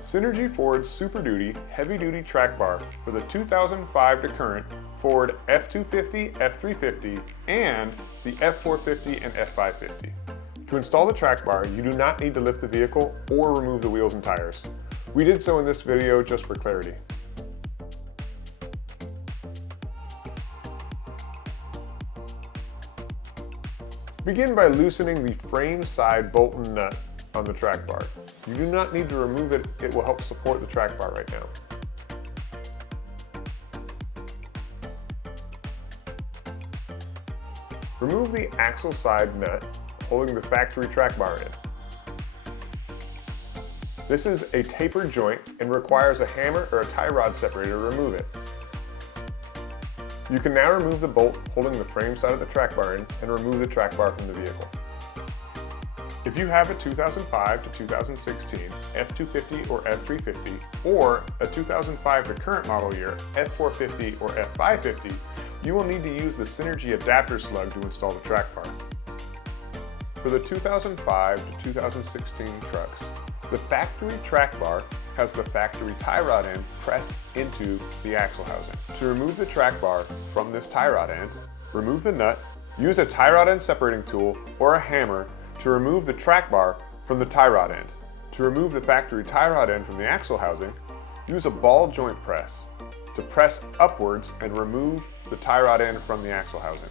Synergy Ford's Super Duty Heavy Duty Track Bar for the 2005 to current Ford F-250, F-350, and the F-450 and F-550. To install the track bar, you do not need to lift the vehicle or remove the wheels and tires. We did so in this video just for clarity. Begin by loosening the frame side bolt and nut on the track bar. You do not need to remove it, it will help support the track bar right now. Remove the axle side nut holding the factory track bar in. This is a tapered joint and requires a hammer or a tie rod separator to remove it. You can now remove the bolt holding the frame side of the track bar in and remove the track bar from the vehicle. If you have a 2005 to 2016 F-250 or F-350 or a 2005 to current model year F-450 or F-550, you will need to use the Synergy adapter slug to install the track bar. For the 2005 to 2016 trucks, the factory track bar has the factory tie rod end pressed into the axle housing. To remove the track bar from this tie rod end, remove the nut, use a tie rod end separating tool or a hammer to remove the track bar from the tie rod end. To remove the factory tie rod end from the axle housing, use a ball joint press to press upwards and remove the tie rod end from the axle housing.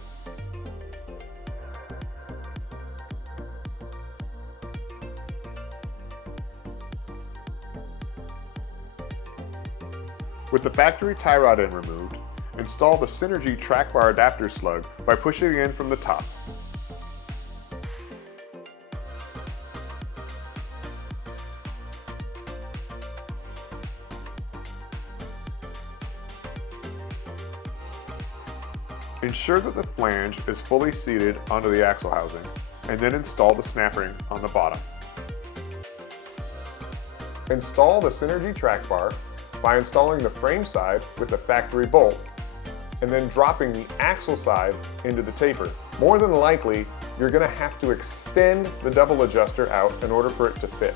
With the factory tie rod end removed, install the Synergy track bar adapter slug by pushing it in from the top. Ensure that the flange is fully seated onto the axle housing, and then install the snap ring on the bottom. Install the Synergy track bar by installing the frame side with the factory bolt, and then dropping the axle side into the taper. More than likely, you're going to have to extend the double adjuster out in order for it to fit.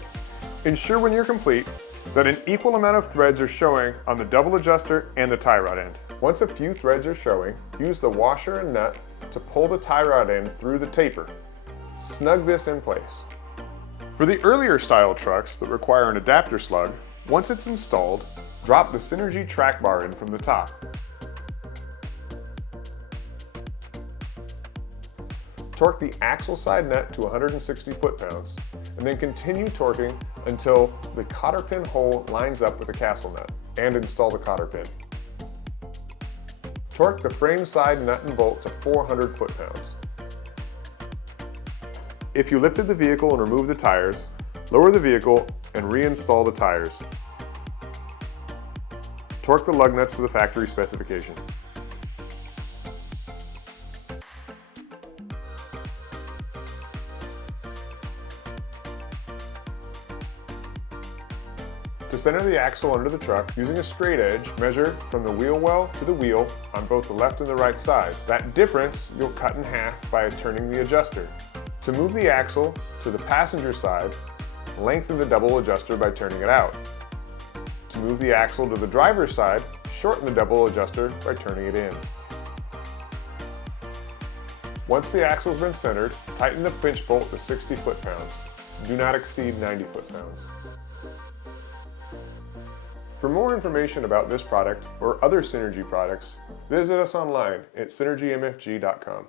Ensure when you're complete that an equal amount of threads are showing on the double adjuster and the tie rod end. Once a few threads are showing, use the washer and nut to pull the tie rod end through the taper. Snug this in place. For the earlier style trucks that require an adapter slug, once it's installed, drop the Synergy track bar in from the top. Torque the axle side nut to 160 foot-pounds, and then continue torquing until the cotter pin hole lines up with the castle nut, and install the cotter pin. Torque the frame side nut and bolt to 400 foot-pounds. If you lifted the vehicle and removed the tires, lower the vehicle and reinstall the tires. Torque the lug nuts to the factory specification. To center the axle under the truck, using a straight edge, measure from the wheel well to the wheel on both the left and the right side. That difference you'll cut in half by turning the adjuster. To move the axle to the passenger side, lengthen the double adjuster by turning it out. To move the axle to the driver's side, shorten the double adjuster by turning it in. Once the axle's been centered, tighten the pinch bolt to 60 foot-pounds. Do not exceed 90 foot-pounds. For more information about this product or other Synergy products, visit us online at synergymfg.com.